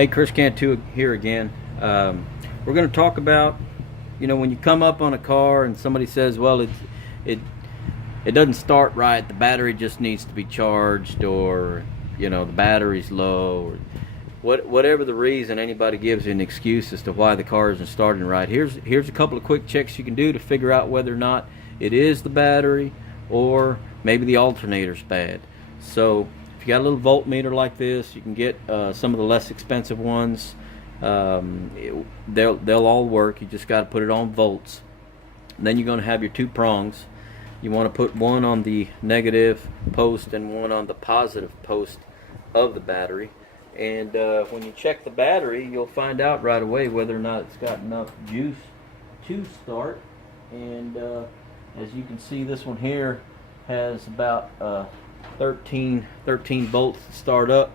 Hey, Chris Cantu here again. We're going to talk about, when you come up on a car and somebody says, well, it it doesn't start right, the battery just needs to be charged, or the battery's low, or whatever the reason. Anybody gives you an excuse as to why the car isn't starting right. Here's a couple of quick checks you can do to figure out whether or not it is the battery or maybe the alternator's bad. So if you got a little voltmeter like this, you can get some of the less expensive ones. They'll all work. You just got to put it on volts. And then you're going to have your two prongs. You want to put one on the negative post and one on the positive post of the battery. And when you check the battery, you'll find out right away whether or not it's got enough juice to start. And as you can see, this one here has about 13 volts to start up.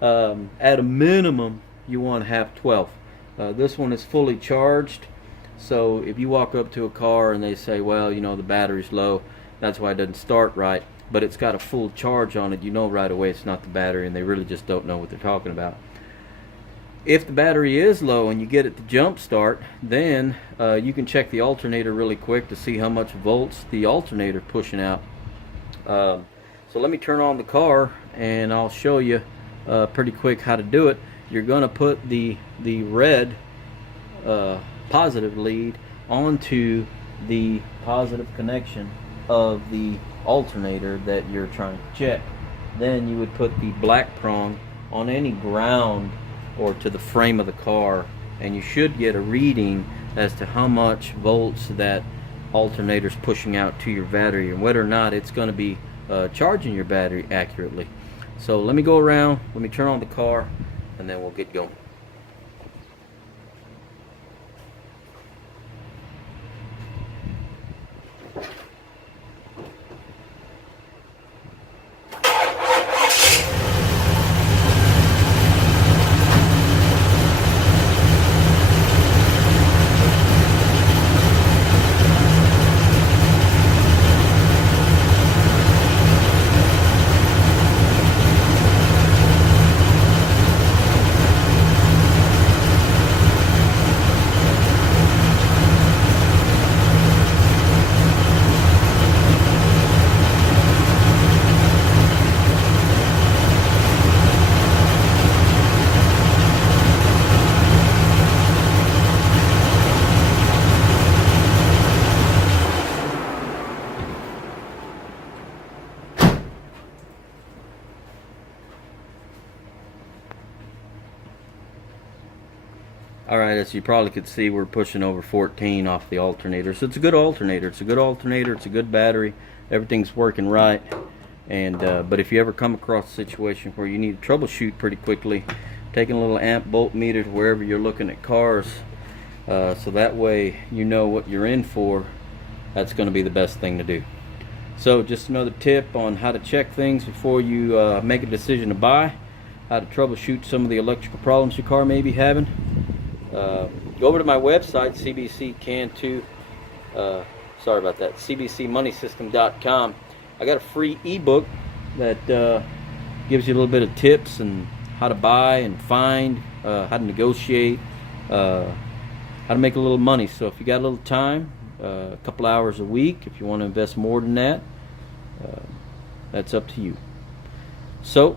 At a minimum, you want to have 12. This one is fully charged, so if you walk up to a car and they say, well, the battery's low, that's why it doesn't start right, but it's got a full charge on it, you know right away it's not the battery, and they really just don't know what they're talking about. If the battery is low and you get it to jump start, then you can check the alternator really quick to see how much volts the alternator pushing out. So let me turn on the car and I'll show you pretty quick how to do it. You're going to put the red positive lead onto the positive connection of the alternator that you're trying to check. Then you would put the black prong on any ground or to the frame of the car, and you should get a reading as to how much volts that alternator is pushing out to your battery and whether or not it's going to be charging your battery accurately. So let me go around, let me turn on the car, and then we'll get going. Alright, as you probably could see, we're pushing over 14 off the alternator. So it's a good alternator. It's a good alternator. It's a good battery. Everything's working right. And but if you ever come across a situation where you need to troubleshoot pretty quickly, taking a little amp voltmeter to wherever you're looking at cars, so that way you know what you're in for, that's going to be the best thing to do. So just another tip on how to check things before you make a decision to buy, how to troubleshoot some of the electrical problems your car may be having. Go over to my website, cbcmoney.com. I got a free ebook that gives you a little bit of tips and how to buy and find, how to negotiate, how to make a little money. So if you got a little time, a couple hours a week, if you want to invest more than that, that's up to you. So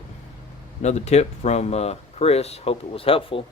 another tip from Chris. Hope it was helpful.